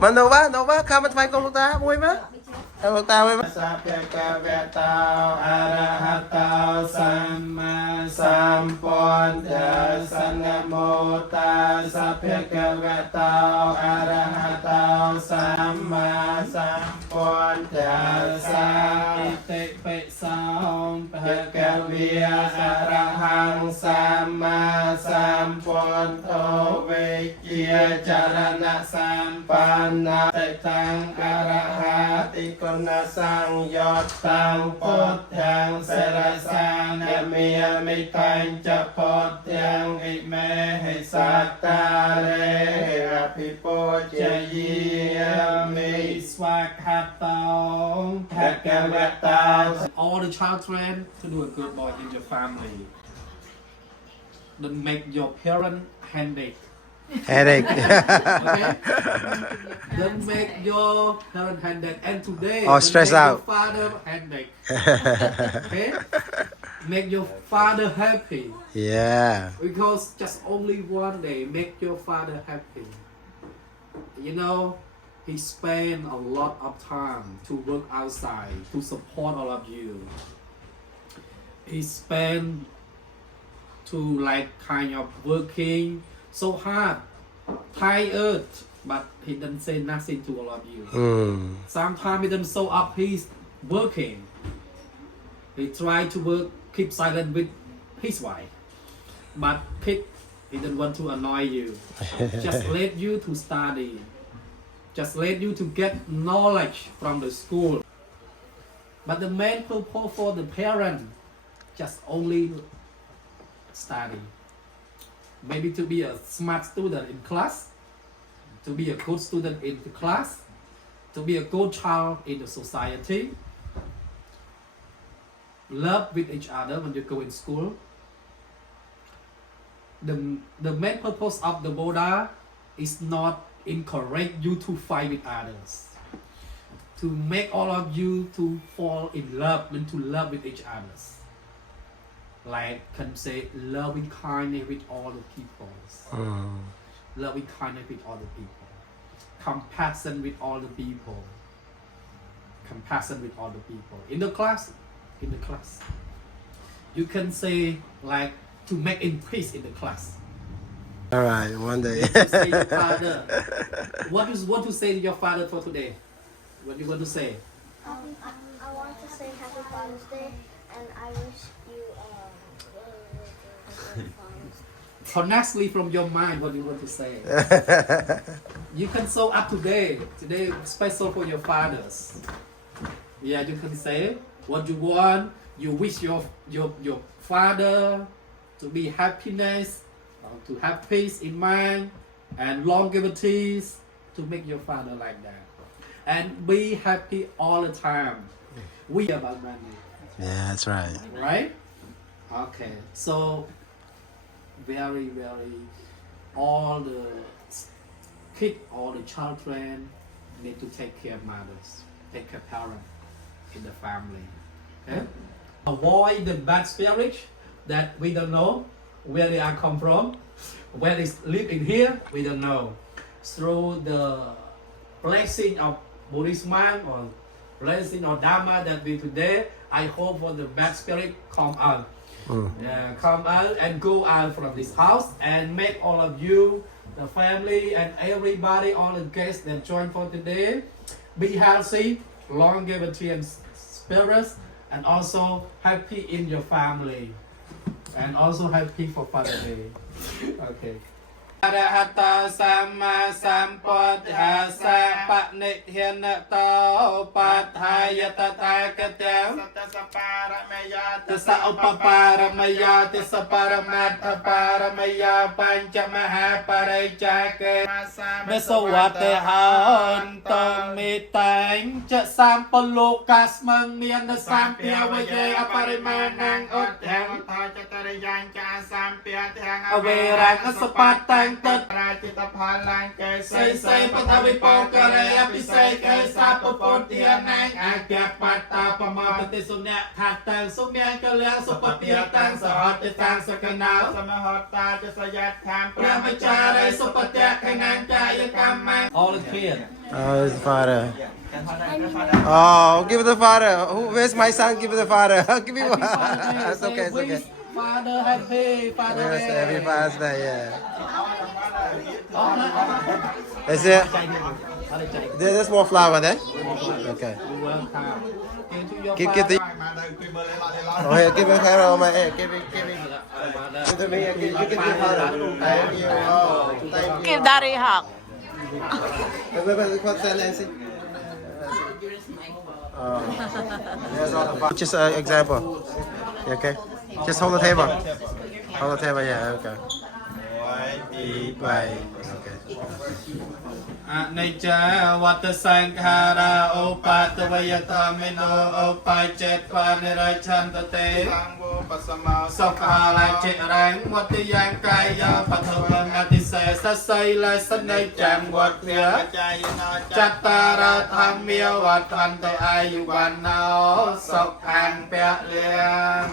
Mà đâu bác khám mất phải con lúc ta vui má lúc ta vui má sa phê ca vẹ tao a ra ha tao sam ma sam pon thờ san nam mô ta sa phê ca vẹ tao a ra ha tao sam ma sam pon thờ sa tê phê sao phê ca via a ra hang sam ma sam pon thô ve chia charana sam pan na tê tăng a ra ha ti con na sang yot tăng pot thang se ra sang na mia mi tăng cha pot thang i me he sa ta re he api po che yi mi swak hat tong all the children to do a good boy in your family. Don't make your parent headache. headache Okay? Don't make your parent headache. And today, or stress out your father headache. Okay? Make your father happy. yeah Because just only one day, make your father happy. You know, he spent a lot of time to work outside to support all of you. He spent to like kind of working so hard, tired, but he didn't say nothing to all of you. Sometimes he didn't show up his working. He tried to work, keep silent with his wife, but he didn't want to annoy you. Just let you to study. Just let you to get knowledge from the school. But the main purpose for the parent just only study. Maybe to be a smart student in class, to be a good student in the class, to be a good child in the society. Love with each other when you go in school. The main purpose of the Buddha is not encourage you to fight with others, to make all of you to fall in love and to love with each others. Like can say loving kindness with all the people, loving kindness with all the people, compassion with all the people, compassion with all the people. In the class, you can say like to make increase in the class. all right one day To say your father. What you want to say to your father for today? What you want to say? I want to say Happy Father's Day, and I wish you Honestly from your mind, what you want to say? You can show up today. Today special for your fathers. Yeah, you can say what you want. You wish your father to be happiness, to have peace in mind, and longevity, to make your father like that. And be happy all the time. We about money. yeah that's right Right? Okay. So very all the kids, all the children need to take care of mothers, take care of parents in the family. Okay? Avoid the bad spirit that we don't know where they are come from, where they live in here, we don't know. Through the blessing of Buddhist mind or blessing of Dharma that we today, I hope for the bad spirit come out. Come out and go out from this house and make all of you, the family and everybody, all the guests that join for today, be healthy, longevity and spirits, and also happy in your family, and also happy for Father's Day. Okay. อรหัตตาสัมมาสัมพุทธัสสะปะนิเทนะโตปัฏฐายตถาคตังสัตตสปารมยาติสอุปปารมยาติสปารมัตถปารมยาปัญจมหาปริจาเกเมสวัตเตหันตมิตังจะสามปโลกัสมังเมียนสามเปียวเยอปริมาณังอุดแถงทาจตริยังจาสามเปียแถงอเวรังสปัตตัง ងតត រាជតផលឡើងកែ សៃសៃបតវិបោកលេអភិសេកេសាពពុទ្ធានាងអាកបតាបមបតិសុញៈថាតាំងសុមាកលៈសុពតិតាំងសហតតាំងសកណោ សមហតតាចសយៈខាម ព្រះមចារិសុពតៈកណានកាយកម្ម All is clear Oh, his father. Oh, give it the father. Where's my son? Give it the father. Give me one. It's okay, it's okay. Father happy Father Yes, day every Father's Day, yeah. Is it? There's more flour there? Okay. Give the... Oh, here, give me the camera on my head. Give it. Give to me. Give the father. Thank you. Oh, thank you. Give daddy a hug. Just an example. You okay? Just hold the table. Hold the table, yeah, okay. Bye. Okay. អនិច្ចាវត្តសង្ខារាឧបតវយតមិណោឧបចេតបានិរឆន្ទតេ សុខាលាចិរាំងវត្តយ៉ាងកាយបថវងតិសេសសៃលសនៃចាំវត្តវាចត្តារធម្មាវត្តអន្តអាយុវណ្ណោសុខានពៈលៀង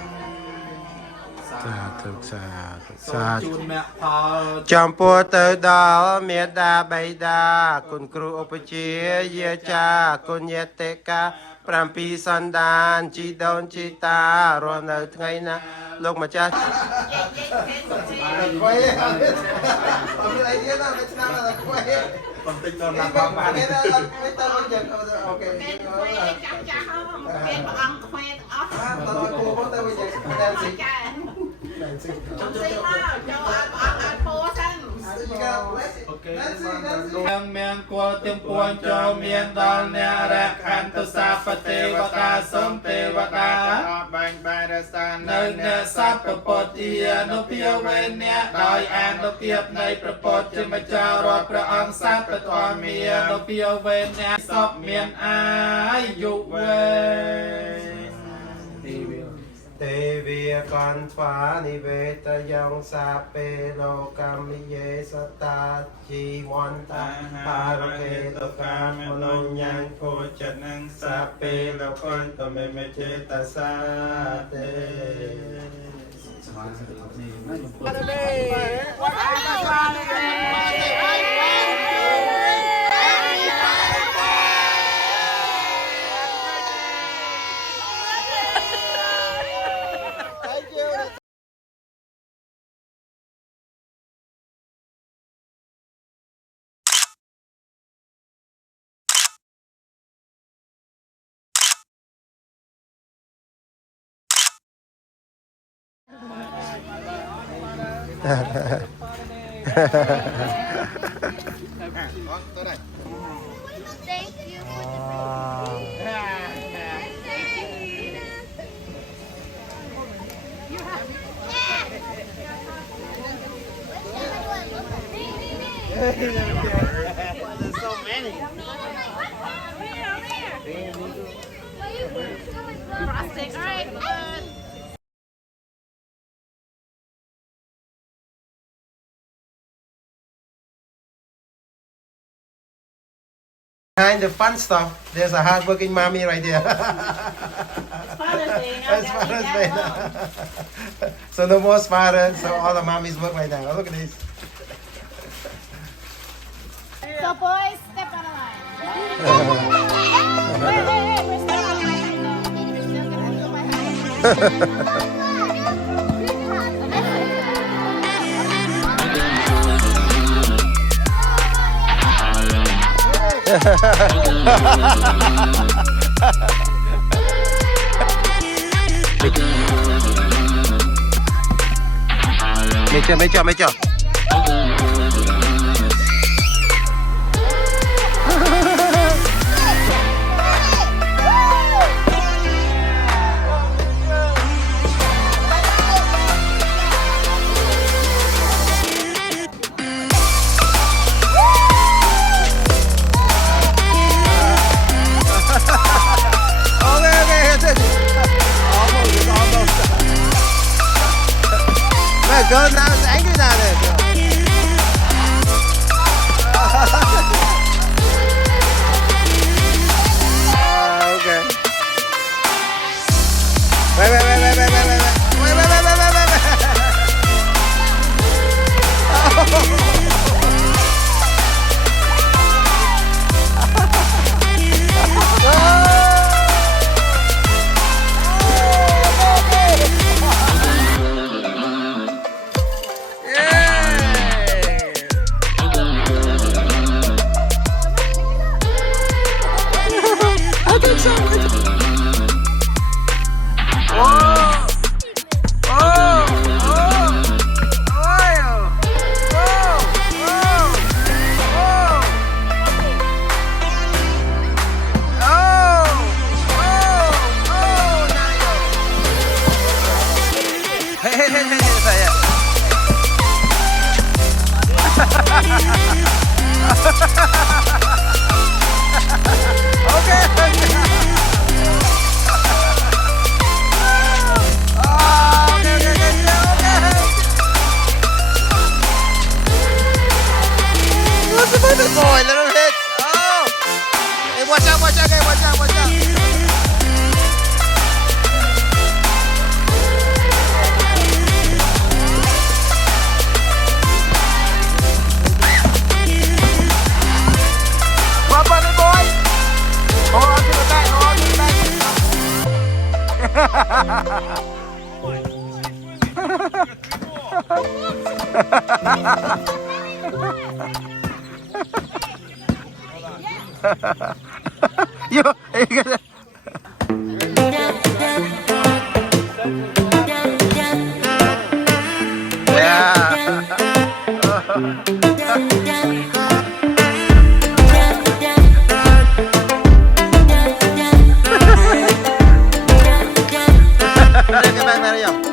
សាធុ ជូនមគ្គផល ចំពោះទៅដល់មេដាបៃតាគុណគ្រូឧបជាយាចាគុណយតិកា7សន្តានជីដូនជីតារស់នៅថ្ងៃណាលោកម្ចាស់ បន្តិចដល់ណាផងបាន Cái quê chắc chắn không? Cái bà ăn quê ớt. Không xí mà, cho ăn phố xanh. ยังเมียงกัวเต็มปวนโจเมียนดอลเนียแรกขันตุสาปเทวตาสมเทวตาในเนื้อสัพปปติยานุเพียวเวเนียโดยอ่านนุเพียบในประปฏจิมจารอดพระองค์สัพปตวเมียนุเพียวเวเนียสอบเมียนอายุเว เตวีกัณฑานิเวตยังสาเปโลกัมมิเยสตาจีวันตาภารเกตกามมโนยังโคจนังสาเปโลกันตเมเมเจตสาเต Thank you. There's so many. Frosting. All right, good. Behind the fun stuff, there's a hardworking mommy right there. Father's Day. It's Father's Day now. So no more father, so all the mommies work right now. Look at this. So boys, step on the line. Wait, we're still on the line. We're still gonna do my Mấy chưa. Girl now is angry down there. saya. Oke. What's the baby boy? Little hit. Oh. Hey, watch out, watch out, guys. Watch out, watch out. Yo, Udah, kita tarik ya.